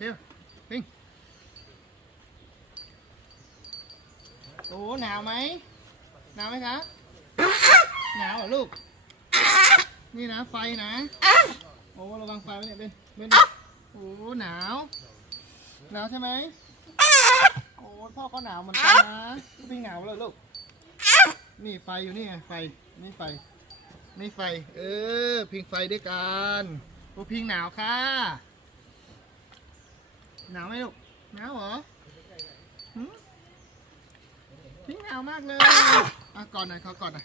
เร็วพิงโอ้หนาวไหมหนาวไหมคะหนาวเหรอลูกนี่นะ ไฟนะ โอ้ระวังไฟไว้เนี่ยเบนเบนโอ้หนาว หนาวใช่ไหมโอ้พ่อก็หนาวเหมือนกันนะพี่หนาวเลยลูก นี่ไฟอยู่นี่ไงไฟ นี่ไฟ นี่ไฟ เออ พิงไฟด้วยกันโอ้พิงหนาวค่ะ หนาวไหมลูกหนาวเหรอหืมพิงหนาวมากเลยอะก่อนหน่อยเขาก่อนหน่อย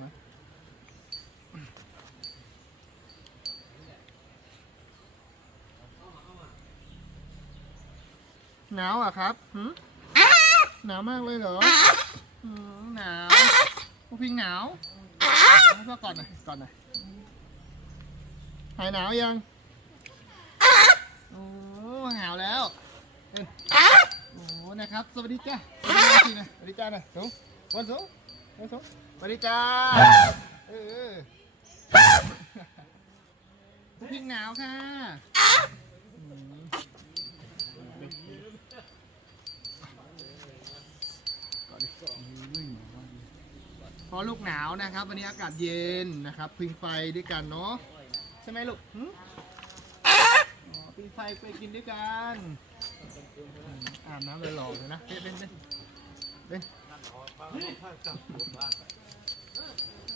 มาหนาวอะครับหืมหนาวมากเลยเหรอหืมหนาวพวกพิงหนาวให้พ่อก่อนหน่อยก่อนหน่อยหายหนาวยังโอ้หาวแล้วเอ้ย โอ้นะครับ สวัสดีจ้าสวัสดีจ้าสวัสดีจ้าหน่อยสูงวันสูงวันสูงสวัสดีจ้าเออผู้พิงหนาวค่ะอืมก่อนดิอุ้ยพอลูกหนาวนะครับ วันนี้อากาศเย็นนะครับ พิงไฟด้วยกันเนาะใช่ไหมลูกหึอ๋อปีนไฟไปกินด้วยกัน อาบน้ำเลยหล่อเลยนะเบ้นเบ้นเบ้นเบ้น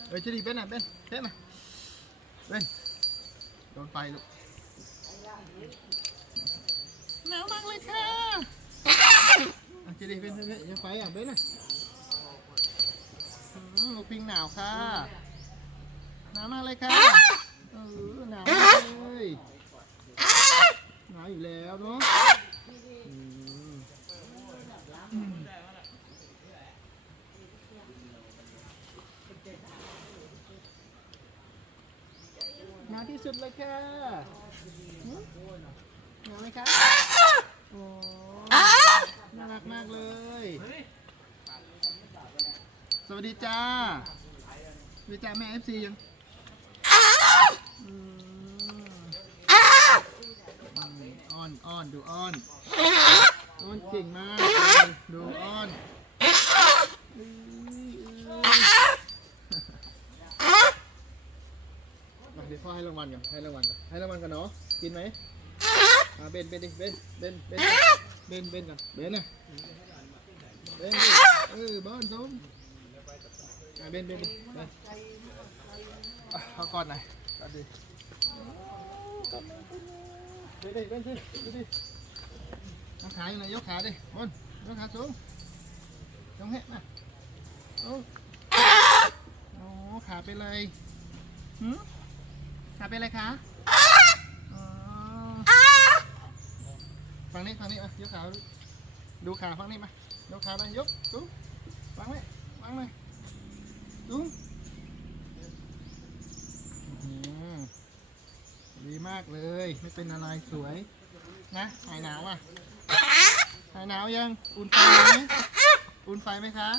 เฮ้ยจะดีเบ้นอะเบ้นเบ้นมาเบ้นโดนไฟลูกหนาวมากเลยค่ะอะจะดีเบ้นเบ้นเบ้นย่าไฟอะเบ้นอะลูกพิงหนาวค่ะหนาวมากเลยค่ะเออหนาวเลยหนาวอยู่แล้วเนาะอืมอืมหนาวที่สุดเลยค่ะหืมหนาวไหมคะโอ้น่ารักมากเลย สวัสดีจ้า สวัสดีจ้าแม่เอฟซียังอืมอ้อนอ้อนดูอ้อน อ้อนเก่งมากเลยดูอ้อนอื้ออื้อมาเดี๋ยว พ่อให้รางวัลก่อนให้รางวัลก่อนให้รางวัลกันเนาะกินไหมมาเบนเบนดิเบนเบนเบนเบนเบนก่อนเบนน่ะเบนดิเออบ้านส้มอะเบนเบนดิเบนอะเอาก่อนหน่อยก่อนดิเดี๋ยวดิเว้นสิเดี๋ยวดิยกขาอยู่ไหนยกขาดิบนยกขาสูงตรงเฮ้มาโอ้โอ้ขาเป็นไรหืม ขาเป็นไรคะอ๋อฝั่งนี้ฝั่งนี้มายกขาดูขาฝั่งนี้มายกขาไปยกสูงวางไว้วางเลยสูงอื้อหือดีมากเลย ไม่เป็นอะไรสวย นะหายหนาวอะหายหนาวยัง อุ่นไฟไหมอุ่นไฟไหมคะ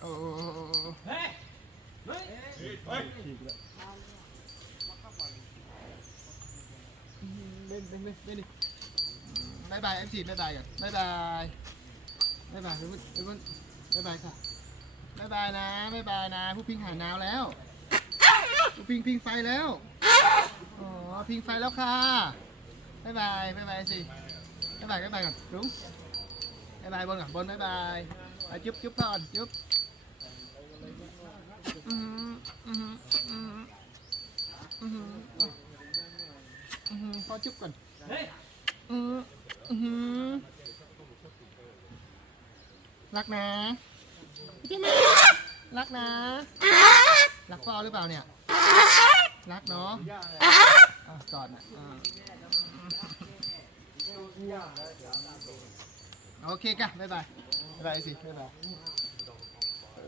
โอ้โอ้โอ้โอ้โอ้ฉีกแล้วอื มเล่นเล่นเล่ดิบายบายเอฟซีบายบายกันบายบายบายบายเพื่อนเพื่อนบายบายค่ะบายบายนะบายบายนะผู้พิงหายหนาวแล้วผู้พิงพิงไฟแล้วอ๋อพิงไฟแล้วค่ะบายบายบายบายสิบายบายบายบายก่อนลุงบายบายบนก่อนบนบายบายจุ๊บจุ๊บก่อนจุ๊บอืมอืมอืมอืมอืมพอ จุ๊บก่อนอืมอืมรักนะใช่ไหมรักนะ รักพ่อหรือเปล่าเนี่ย รักเนาะอะกอดนะอ่าโอเคค่ะบ๊ายบายบ๊ายบายสิบ๊ายบายเอ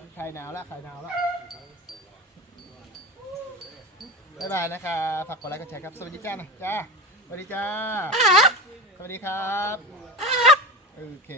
อใครหนาวแล้วใครหนาวแล้ว บ๊ายบายนะคะฝากกดไลค์กดแชร์ครับ สวัสดีจ้านะจ้าสวัสดีจ้า สวัสดีครับ โอเค